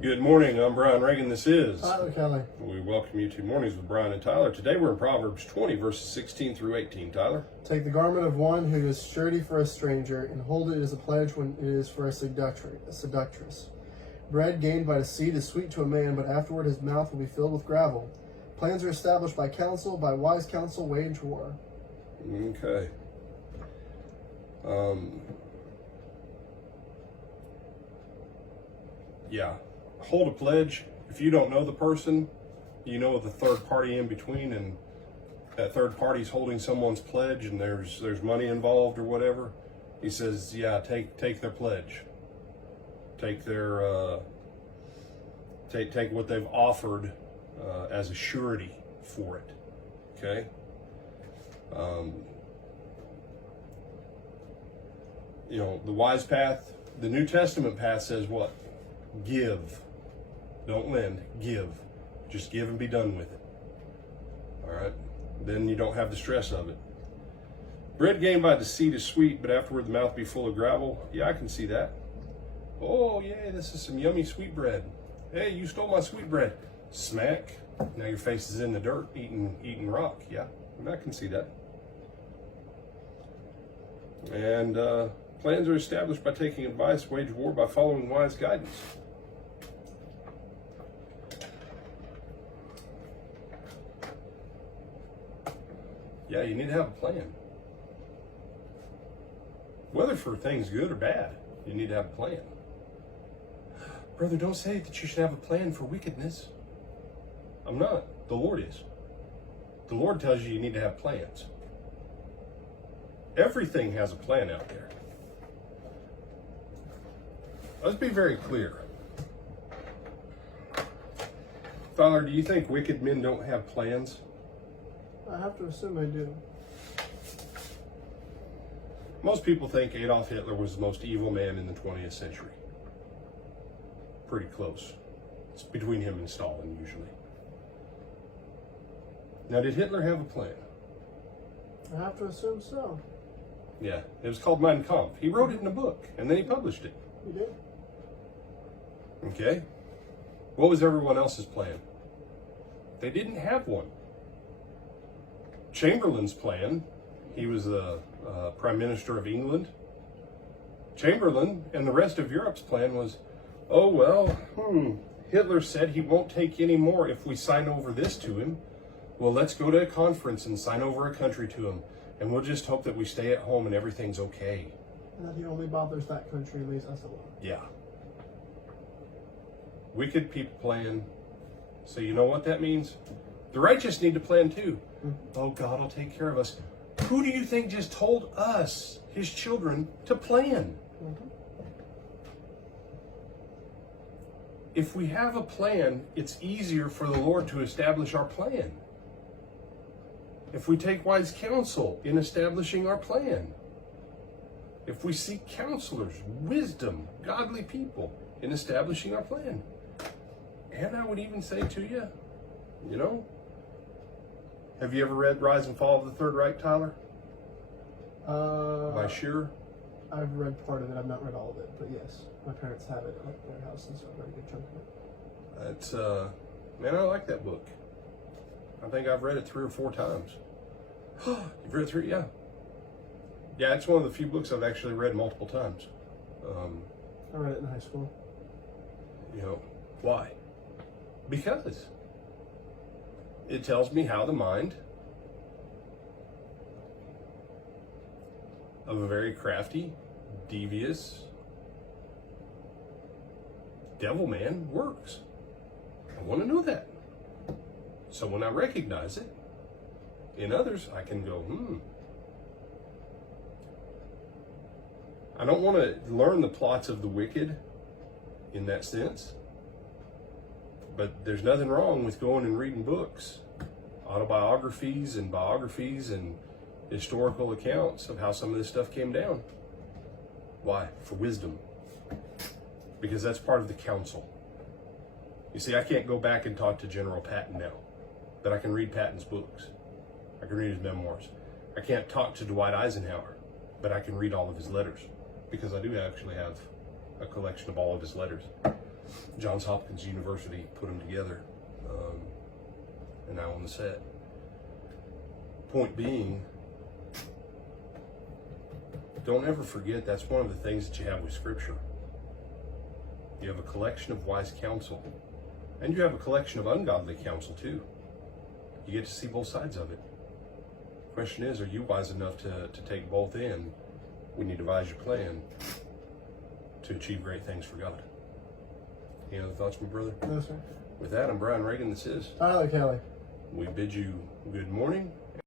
Good morning, I'm Brian Reagan. This is Tyler Kelly. We welcome you to Mornings with Brian and Tyler. Today we're in Proverbs 20, verses 16 through 18. Tyler? Take the garment of one who is surety for a stranger, and hold it as a pledge when it is for a seductress. Bread gained by deceit is sweet to a man, but afterward his mouth will be filled with gravel. Plans are established by counsel, by wise counsel wage war. Okay. Yeah. Hold a pledge. If you don't know the person, you know the third party in between, and that third party's holding someone's pledge, and there's money involved or whatever. He says, yeah, take their pledge. Take their take what they've offered as a surety for it. Okay. The wise path, the New Testament path says what? Give. Don't lend, give. Just give and be done with it. All right? Then you don't have the stress of it. Bread gained by deceit is sweet, but afterward the mouth be full of gravel. Yeah, I can see that. Oh, yeah, this is some yummy sweet bread. Hey, you stole my sweet bread. Smack. Now your face is in the dirt, eating rock. Yeah, I can see that. And plans are established by taking advice, wage war by following wise guidance. Yeah, you need to have a plan. Whether for things good or bad, you need to have a plan. Brother, don't say that you should have a plan for wickedness. I'm not. The Lord is. The Lord tells you need to have plans. Everything has a plan out there. Let's be very clear. Father, do you think wicked men don't have plans? I have to assume I do. Most people think Adolf Hitler was the most evil man in the 20th century. Pretty close. It's between him and Stalin, usually. Now, did Hitler have a plan? I have to assume so. Yeah, it was called Mein Kampf. He wrote it in a book, and then he published it. You did? Okay. What was everyone else's plan? They didn't have one. Chamberlain's plan, he was the Prime Minister of England. Chamberlain and the rest of Europe's plan was, oh, well, Hitler said he won't take any more if we sign over this to him. Well, let's go to a conference and sign over a country to him, and we'll just hope that we stay at home and everything's okay. And that he only bothers that country and leaves us alone. Yeah. Wicked people plan. So you know what that means? The righteous need to plan too. Oh, God will take care of us. Who do you think just told us, his children, to plan? If we have a plan, it's easier for the Lord to establish our plan. If we take wise counsel in establishing our plan. If we seek counselors, wisdom, godly people in establishing our plan. And I would even say to you, have you ever read Rise and Fall of the Third Reich, Tyler? By Shearer? I've read part of it. I've not read all of it, but yes, my parents have it at their house, and so a very good chunk of it. It's man, I like that book. I think I've read it 3 or 4 times. You've read it 3? Yeah. Yeah, it's one of the few books I've actually read multiple times. I read it in high school. Why? Because it tells me how the mind of a very crafty, devious devil man works. I want to know that. So when I recognize it in others, I can go, I don't want to learn the plots of the wicked in that sense. But there's nothing wrong with going and reading books, autobiographies and biographies and historical accounts of how some of this stuff came down. Why? For wisdom. Because that's part of the counsel. You see, I can't go back and talk to General Patton now, but I can read Patton's books. I can read his memoirs. I can't talk to Dwight Eisenhower, but I can read all of his letters, because I do actually have a collection of all of his letters. Johns Hopkins University put them together, and now on the set. Point being, don't ever forget that's one of the things that you have with Scripture. You have a collection of wise counsel, and you have a collection of ungodly counsel too. You get to see both sides of it. The question is, are you wise enough to take both in when you devise your plan to achieve great things for God? Any other thoughts, my brother? No, sir. With that, I'm Brian Reagan. This is Tyler Kelly. We bid you good morning